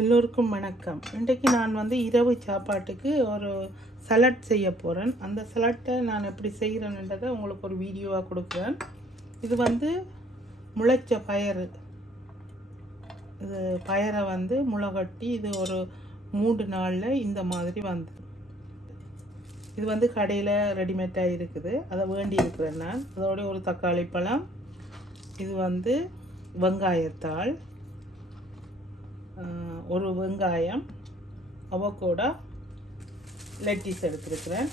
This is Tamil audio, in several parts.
எல்லோருக்கும் வணக்கம். இன்றைக்கு நான் இரவு சாப்பாட்டுக்கு ஒரு சலாட் செய்ய போகிறேன். அந்த சலாட்டை நான் எப்படி செய்கிறேன்றதை உங்களுக்கு ஒரு வீடியோவாக கொடுக்குறேன். இது முளைச்ச பயறு. இது பயரை முளைகட்டி இது ஒரு 3 நாளில் இந்த மாதிரி இது கடையில் ரெடிமேடாக இருக்குது. அதை வேண்டி இருக்கிறேன் நான். அதோட ஒரு தக்காளி பழம், இது வெங்காயத்தாள், ஒரு வெங்காயம், அவகோடா, லெட்டிஸ் எடுத்துருக்கிறேன்.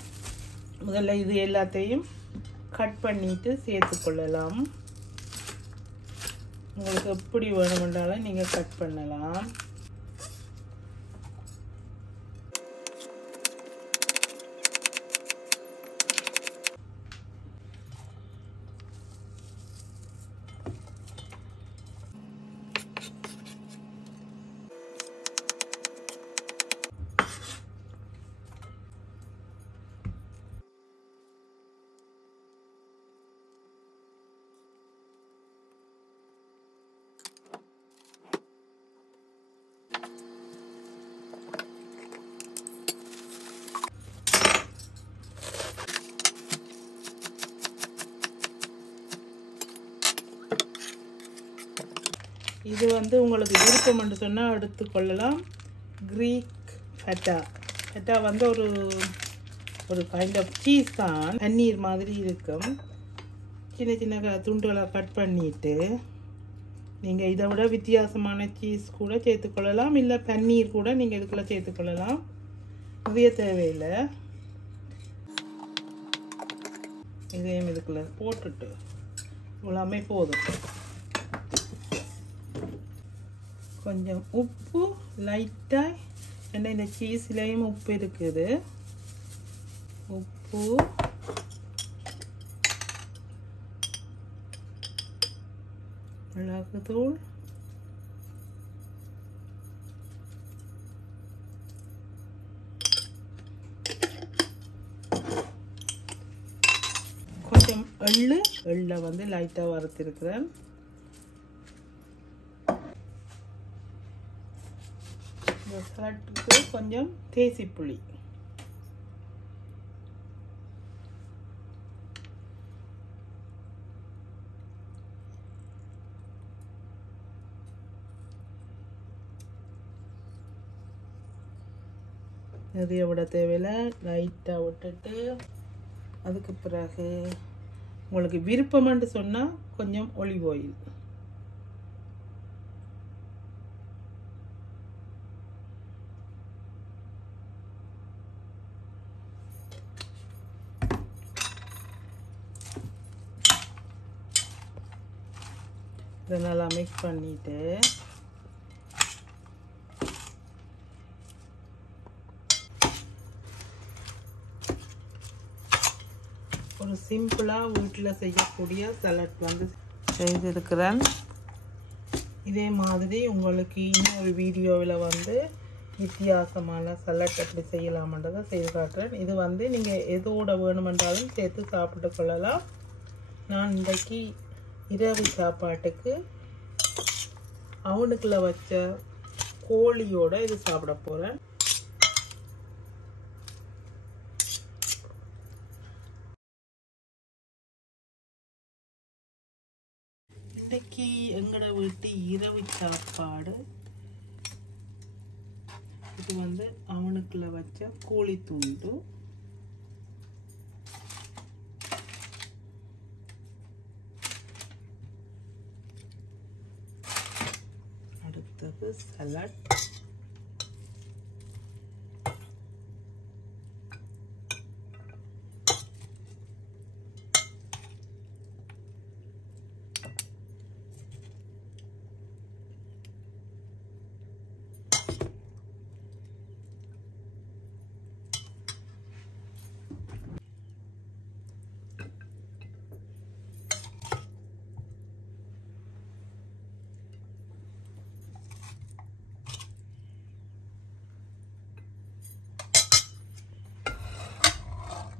முதல்ல இது எல்லாத்தையும் கட் பண்ணிட்டு சேர்த்து கொள்ளலாம். உங்களுக்கு எப்படி வேணுமென்றாலும் நீங்கள் கட் பண்ணலாம். இது உங்களுக்கு விருப்பம் என்று சொன்னால் எடுத்துக்கொள்ளலாம். Greek feta. ஃபெட்டா ஒரு கைண்ட் ஆஃப் சீஸ் தான். பன்னீர் மாதிரி இருக்கும். சின்ன சின்ன துண்டுகளை கட் பண்ணிவிட்டு நீங்கள் இதை விட வித்தியாசமான சீஸ் கூட சேர்த்துக்கொள்ளலாம். இல்லை பன்னீர் கூட நீங்கள் இதுக்குள்ளே சேர்த்துக்கொள்ளலாம். நிறைய தேவையில்லை. இதையும் இதுக்குள்ளே போட்டுட்டு எல்லாமே போதும். கொஞ்சம் உப்பு லைட்டாக, ஏன்னா இந்த சீஸ்லேயும் உப்பு இருக்குது. உப்பு, மிளகுத்தூள், கொஞ்சம் எள்ளை லைட்டாக வறுத்திருக்கிறேன். சலாட்டுக்கு கொஞ்சம் தேசி புளி, நிறைய விட தேவையில்லை. லைட்டாக விட்டுட்டு அதுக்கு பிறகு உங்களுக்கு விருப்பம்னு சொன்னால் கொஞ்சம் ஒலிவ் ஆயில். இதை நல்லா மிக்ஸ் பண்ணிட்டு ஒரு சிம்பிளாக வீட்டில் செய்யக்கூடிய சலாட் செய்திருக்கிறேன். இதே மாதிரி உங்களுக்கு இன்னொரு வீடியோவில் வித்தியாசமான சலாட் எப்படி செய்யலாம்ன்றதை செய்து காட்டுறேன். இது நீங்கள் எதோட வேணுமென்றாலும் சேர்த்து சாப்பிட்டு கொள்ளலாம். நான் இன்றைக்கு இரவு சாப்பாட்டுக்கு அவனுக்குள்ள வச்ச கோழியோட இது சாப்பிட போகிறேன். இன்னைக்கு எங்களோட வீட்டு இரவு சாப்பாடு இது அவனுக்குள்ள வச்ச கோழி துண்டு, அடுத்தது சலாட்,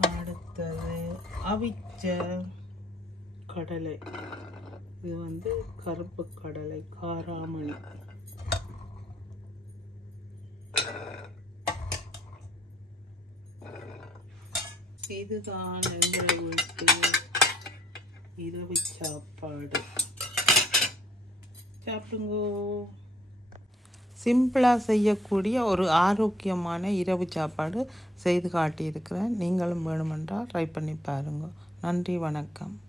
அடுத்தது அவிச்ச கடலை. இது கருப்பு கடலை, காராமணி. இதுதான் எங்களை வீட்டு இரவு சாப்பாடு. சாப்பிடுங்கோ. சிம்பிளாக செய்யக்கூடிய ஒரு ஆரோக்கியமான இரவு சாப்பாடு செய்து காட்டியிருக்கிறேன். நீங்களும் வேணுமென்றால் ட்ரை பண்ணி பாருங்க. நன்றி, வணக்கம்.